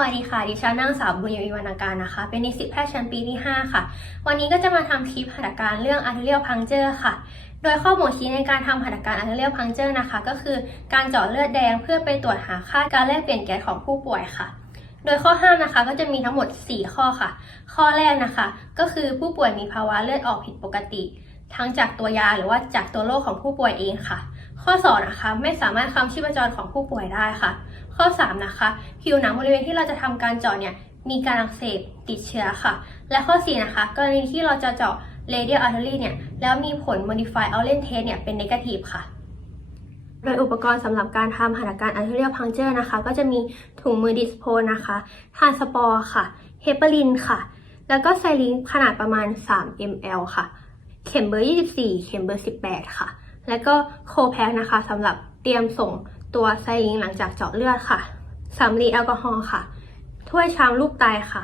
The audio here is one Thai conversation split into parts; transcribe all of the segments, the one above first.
วัสดีค่ะ ดิฉันนางสาวบุญยวิวรรณการนะคะ เป็นนิสิตแพทย์ชั้นปีที่ 5 ค่ะ วันนี้ก็จะมาทำคลิปหัตถการเรื่อง arterial puncture ค่ะ โดยข้อบ่งชี้ในการทำหัตถการ arterial puncture นะคะ ก็คือการเจาะเลือดแดงเพื่อไปตรวจหาค่าการแลกเปลี่ยนแก๊สของผู้ป่วยค่ะ โดยข้อห้ามนะคะก็จะมีทั้งหมด 4 ข้อค่ะ ข้อแรกนะคะ ก็คือผู้ป่วยมีภาวะเลือดออกผิดปกติ ทั้งจากตัวยาหรือว่าจากตัวโรคของผู้ป่วยเองค่ะ ข้อ2นะคะไม่สามารถคำชีพจรของผู้ป่วยได้ค่ะ ข้อ 3 นะคะ ผิวหนังบริเวณที่เราจะทำการเจาะเนี่ยมีการอักเสบติดเชื้อค่ะ และข้อ 4 นะคะ กรณีที่เราจะเจาะ radial artery เนี่ยแล้วมีผล modify Allen test เนี่ยเป็น negative ค่ะโดยอุปกรณ์สำหรับการทำหัตถการ arterial puncture นะคะ ก็จะมีถุงมือดิสโพนะคะทานสปอร์ค่ะเฮปารินค่ะ แล้วก็ไซลิงขนาดประมาณ 3 ml ค่ะ เข็มเบอร์ 24 เข็มเบอร์ 18 ค่ะ แล้วก็โคแพคนะคะสำหรับเตรียมส่ง ตัวไซลิงหลังจากเจาะเลือดค่ะสำลีแอลกอฮอล์ค่ะ ถ้วยชามลูกไตค่ะ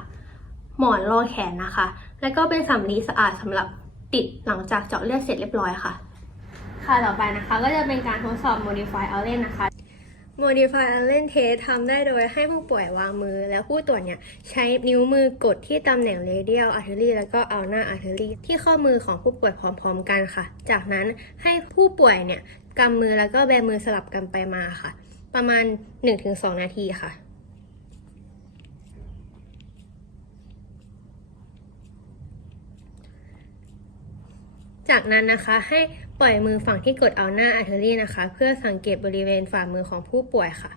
หมอนรองแขนนะคะ แล้วก็เป็นสำลีสะอาดสำหรับติดหลังจากเจาะเลือดเสร็จเรียบร้อยค่ะ ค่ะต่อไปนะคะ ก็จะเป็นการทดสอบ modify Allen นะคะ modify Allen test ทำได้โดยให้ผู้ป่วยวางมือ แล้วผู้ตรวจเนี่ยใช้นิ้วมือกดที่ตำแหน่ง radial artery แล้วก็ ulnar artery ที่ข้อมือของผู้ป่วยพร้อมๆกันค่ะ จากนั้นให้ผู้ป่วยเนี่ยกำมือแล้วก็แบมือสลับกันไปมาค่ะ ประมาณ 1-2 นาทีค่ะ จากนั้นนะคะให้ปล่อยมือฝั่งที่กดเอาหน้าอาร์เทอรี่นะคะ เพื่อสังเกตบริเวณฝ่ามือของผู้ป่วยค่ะ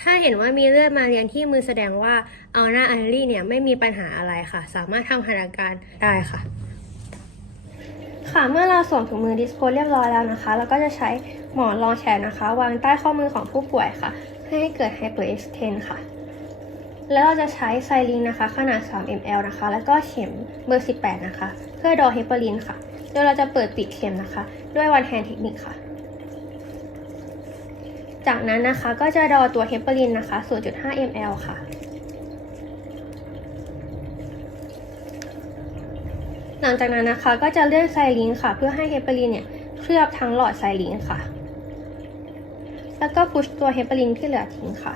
ถ้าเห็นว่ามีเลือดมาเรียนที่มือแสดงว่าเอาหน้าอาร์เทอรี่เนี่ยไม่มีปัญหาอะไรค่ะ สามารถทำหัตถการได้ค่ะค่ะเมื่อเราสวมถุงมือดิสโพเรียบร้อยแล้วนะคะ เราก็จะใช้หมอนรองแขนนะคะ วางใต้ข้อมือของผู้ป่วยค่ะเพื่อให้เกิด hyperextend ค่ะ แล้วเราจะใช้ไซลิงนะคะ ขนาด 3 ml นะคะ แล้วก็เข็มเบอร์ 18 นะคะ เพื่อดอเฮปารินค่ะ โดยเราจะเปิดปิดเข็มนะคะ ด้วยวันแฮนเทคนิคค่ะ จากนั้นนะคะก็จะดอตัวเฮปารินนะคะ 0.5 ml ค่ะหลังจากนั้นนะคะก็จะเลื่อนไซลิงค่ะ เพื่อให้เฮปารินเนี่ยเคลือบทั้งหลอดไซลิงค่ะ แล้วก็พุชตัวเฮปารินที่เหลือทิ้งค่ะ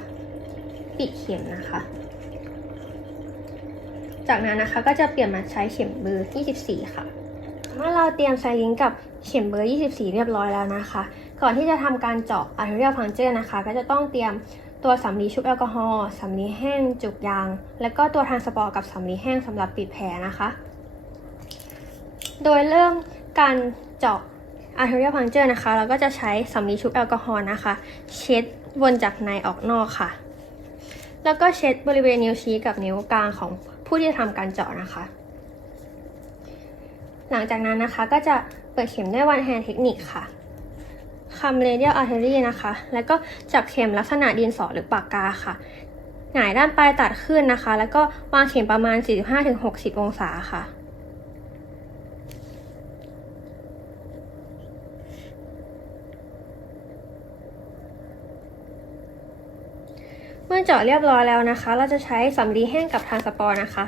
ปิดเข็มนะคะ จากนั้นนะคะก็จะเปลี่ยนมาใช้เข็มเบอร์ 24 ค่ะ เมื่อเราเตรียมไซลิงกับเข็มเบอร์ 24 เรียบร้อยแล้วนะคะ ก่อนที่จะทำการเจาะ arterial puncture นะคะ ก็จะต้องเตรียมตัวสำลีชุบแอลกอฮอล์สำลีแห้งจุกยาง และก็ตัวทานสปอร์กับสำลีแห้งสำหรับปิดแผลนะคะ โดยเริ่มการเจาะ arterial puncture นะคะ เราก็จะใช้สำลีชุบแอลกอฮอล์นะคะ เช็ดวนจากในออกนอกค่ะ แล้วก็เช็ดบริเวณนิ้วชี้กับนิ้วกลางของ ผู้ที่ทำการเจาะนะคะ หลังจากนั้นนะคะก็จะเปิดเข็มด้วยวันแฮนเทคนิคค่ะคำเรเดียลอาร์เทอรี่นะคะ แล้วก็จับเข็มลักษณะดินสอหรือปากกาค่ะ หงายด้านปลายตัดขึ้นนะคะ แล้วก็วางเข็มประมาณ 45-60 องศาค่ะ มื่อเจาะเรียบร้อยแล้วนะคะ เราจะใช้สำลีแห้งกับทรานสปอร์นะคะ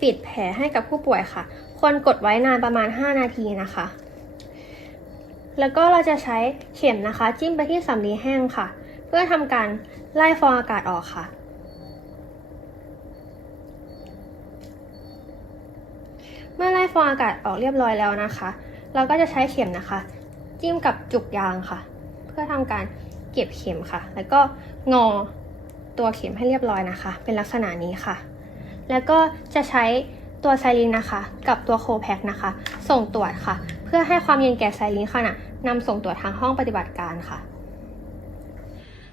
ปิดแผลให้กับผู้ป่วยค่ะ ควรกดไว้นานประมาณ 5 นาทีนะคะ แล้วก็เราจะใช้เข็มนะคะ จิ้มไปที่สำลีแห้งค่ะ เพื่อทำการไล่ฟองอากาศออกค่ะเมื่อไล่ฟองอากาศออกเรียบร้อยแล้วนะคะ เราก็จะใช้เข็มนะคะ จิ้มกับจุกยางค่ะ เพื่อทำการเก็บเข็มค่ะ แล้วก็งอ ตัวเข็มให้เรียบร้อยนะคะ เป็นลักษณะนี้ค่ะ แล้วก็จะใช้ตัวไซลินนะคะ กับตัวโคแพคนะคะ ส่งตรวจค่ะ เพื่อให้ความเย็นแก่ไซลินขณะนำส่งตรวจทางห้องปฏิบัติการค่ะ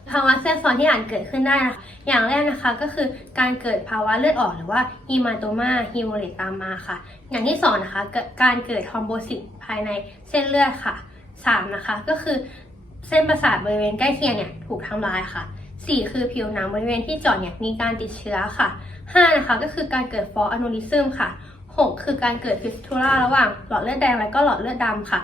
ภาวะแทรกซ้อนที่อาจเกิดขึ้นได้นะคะอย่างแรกนะคะก็คือการเกิดภาวะเลือดออกหรือว่าฮีมาโตมาฮีโมเรตตามมาค่ะ อย่างที่สองนะคะเกิดการเกิดทอมโบซิสภายในเส้นเลือดค่ะสามนะคะก็คือเส้นประสาทบริเวณใกล้เคียงเนี่ยถูกทำลายค่ะ 4 คือผิวหนังบริเวณที่เจาะเนี่ยมีการติดเชื้อค่ะ 5 นะคะก็คือการเกิดฟอร์อนูริซึมค่ะ 6 คือการเกิดฟิสทูล่าระหว่างหลอดเลือดแดงและก็หลอดเลือดดำค่ะ